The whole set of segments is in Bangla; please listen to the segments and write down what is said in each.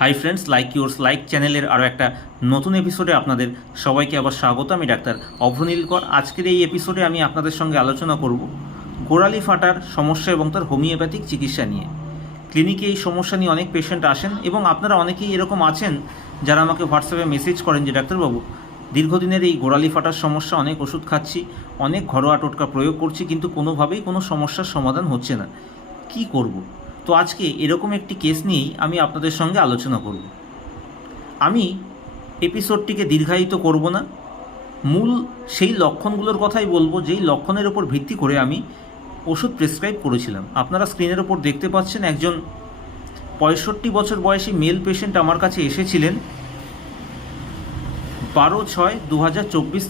Hi friends like yours like চ্যানেলের আরও একটা নতুন এপিসোডে আপনাদের সবাইকে আবার স্বাগত। আমি ডাক্তার অভ্রনীলকর আজকের এই এপিসোডে আমি আপনাদের সঙ্গে আলোচনা করব গোড়ালি ফাটার সমস্যা এবং তার হোমিওপ্যাথিক চিকিৎসা নিয়ে। ক্লিনিকে এই সমস্যা নিয়ে অনেক পেশেন্ট আসেন এবং আপনারা অনেকেই এরকম আছেন যারা আমাকে হোয়াটসঅ্যাপে মেসেজ করেন যে ডাক্তারবাবু দীর্ঘদিনের এই গোড়ালি ফাটার সমস্যা, অনেক ওষুধ খাচ্ছি, অনেক ঘরোয়া টোটকা প্রয়োগ করছি, কিন্তু কোনোভাবেই কোনো সমস্যার সমাধান হচ্ছে না। কি করব? তো আজকে এরকম একটি কেস নিয়েই আমি আপনাদের সঙ্গে আলোচনা করব। আমি এপিসোডটিকে দীর্ঘায়িত করব না। মূল সেই লক্ষণগুলোর কথাই বলব, যেই লক্ষণের ওপর ভিত্তি করে আমি ওষুধ প্রেসক্রাইব করেছিলাম। আপনারা স্ক্রিনের ওপর দেখতে পাচ্ছেন একজন পঁয়ষট্টি বছর বয়সী মেল পেশেন্ট আমার কাছে এসেছিলেন বারো ছয় দু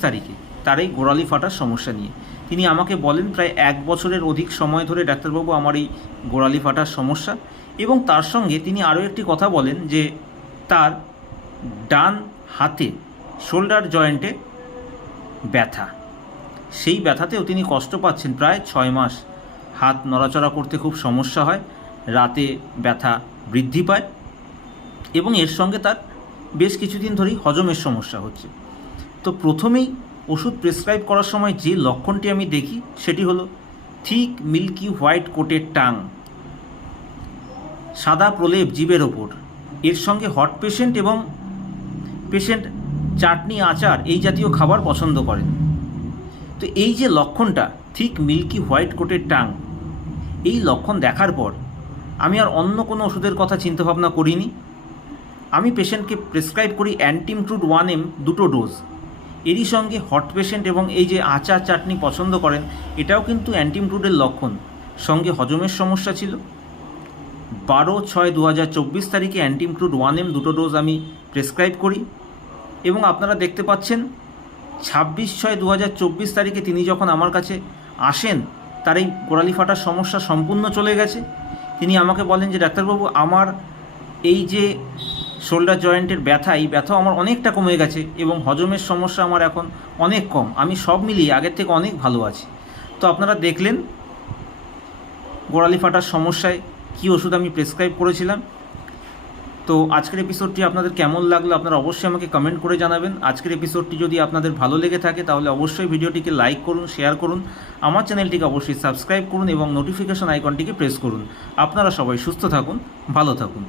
তারিখে। তার এই গোড়ালি ফাটার সমস্যা নিয়ে। তিনি আমাকে বলেন, প্রায় এক বছরের অধিক সময় ধরে ডাক্তারবাবু আমার এই গোড়ালি ফাটার সমস্যা এবং তার সঙ্গে তিনি আরও একটি কথা বলেন যে, তার ডান হাতে শোল্ডার জয়েন্টে ব্যথা। সেই ব্যথাতেও তিনি কষ্ট পাচ্ছেন প্রায় ছয় মাস। হাত নড়াচড়া করতে খুব সমস্যা হয়, রাতে ব্যথা বৃদ্ধি পায় এবং এর সঙ্গে তার বেশ কিছুদিন ধরেই হজমের সমস্যা হচ্ছে। তো প্রথমেই ওষুধ প্রেসক্রাইব করার সময় যে লক্ষণটি আমি দেখি, সেটি হলো থিক মিল্কি হোয়াইট কোটের টাং সাদা প্রলেপ জীবের ওপর। এর সঙ্গে হট পেশেন্ট এবং পেশেন্ট চাটনি আচার এই জাতীয় খাবার পছন্দ করেন। তো এই যে লক্ষণটা থিক মিল্কি হোয়াইট কোটের টাং এই লক্ষণ দেখার পর আমি আর অন্য কোনো ওষুধের কথা চিন্তাভাবনা করিনি। আমি পেশেন্টকে প্রেসক্রাইব করি অ্যান্টিমট্রুড ওয়ান এম দুটো ডোজ এরই সঙ্গে হট পেশেন্ট এবং এই যে আচার চাটনি পছন্দ করেন, এটাও কিন্তু অ্যান্টিমট্রুডের লক্ষণ। সঙ্গে হজমের সমস্যা ছিল। বারো ছয় দু হাজার চব্বিশ তারিখে অ্যান্টিমট্রুড ওয়ান এম দুটো ডোজ আমি প্রেসক্রাইব করি এবং আপনারা দেখতে পাচ্ছেন, ছাব্বিশ ছয় দু হাজার চব্বিশ তারিখে তিনি যখন আমার কাছে আসেন, তার এই গোড়ালি ফাটার সমস্যা সম্পূর্ণ চলে গেছে। তিনি আমাকে বলেন যে, ডাক্তারবাবু, আমার এই যে শোল্ডার জয়েন্টের ব্যথা, এই ব্যথা আমার অনেকটা কমে গেছে এবং হজমের সমস্যা আমার এখন অনেক কম। আমি সব মিলিয়ে আগের থেকে অনেক ভালো আছি। তো আপনারা দেখলেন গোড়ালি ফাটার সমস্যায় কী ওষুধ আমি প্রেসক্রাইব করেছিলাম। তো আজকের এপিসোডটি আপনাদের কেমন লাগল আপনারা অবশ্যই আমাকে কমেন্ট করে জানাবেন। আজকের এপিসোডটি যদি আপনাদের ভালো লেগে থাকে তাহলে অবশ্যই ভিডিওটিকে লাইক করুন, শেয়ার করুন, আমার চ্যানেলটিকে অবশ্যই সাবস্ক্রাইব করুন এবং নোটিফিকেশন আইকনটিকে প্রেস করুন। আপনারা সবাই সুস্থ থাকুন, ভালো থাকুন।